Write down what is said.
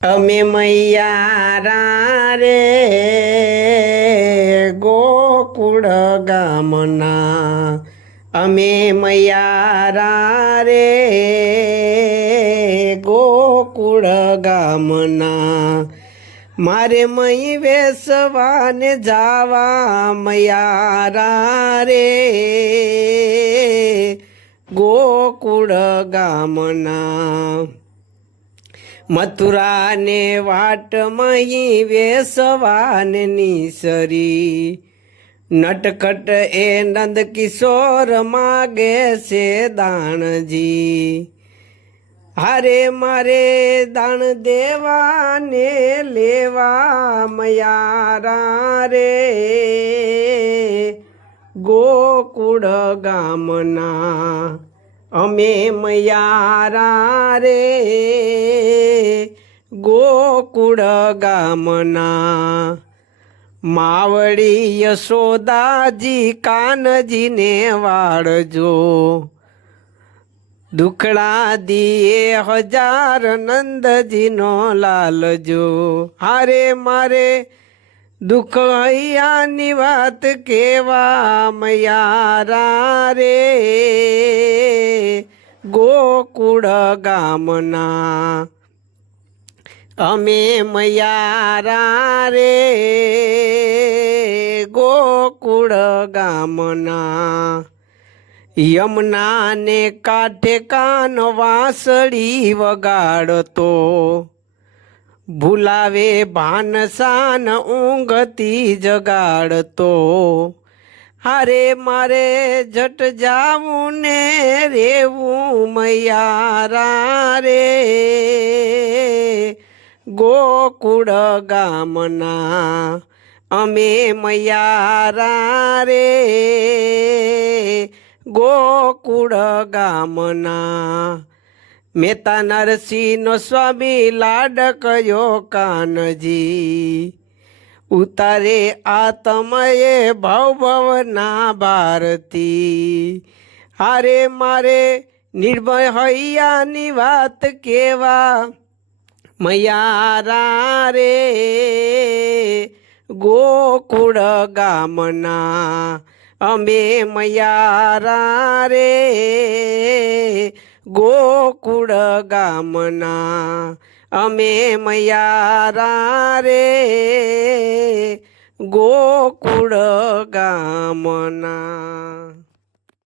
અમે મૈયારા રે ગોકુળ ગામના અમે મૈયારા રે ગોકુળ ગામના મારે મઈ વેસવાને જાવા મૈયારા રે ગોકુળ ગામના મથુરાને વાટમહી વેસવાને નીસરી નટખટ એ નંદ કિશોર માગે છે દાણજી હારે મારે દાણ દેવાને લેવા મયારા રે ગોકુળ ગામના અમે મયારા રે ગોકુળ ગામના માવડી યશોદાજી કાનજીને વાળજો દુખડા દીએ હજાર નંદજીનો લાલજો હારે મારે દુઃખ અહીંયાની વાત કેવા મયારા રે ગોકુળ ગામના અમે મયારા રે ગોકુળ ગામના યમુનાને કાંઠે કાન વાંસળી વગાડતો ભૂલાવે ભાનસાન ઊંઘતી જગાડતો હારે મારે જટ જાવું ને રેવું મૈયારા રે ગોકુળ ગામના અમે મૈયારા રે ગોકુળ ગામના મેતા નરસિંહનો સ્વામી લાડ કયો કાનજી ઉતારે આતમયે ભવ ભવના ભારતી હારે મારે નિર્ભય હૈયાની વાત કેવા મયારા રે ગોકુળ ગામના અમે મયારા રે ગોકુળ ગામના અમે મયારા રે ગોકુળ ગામના।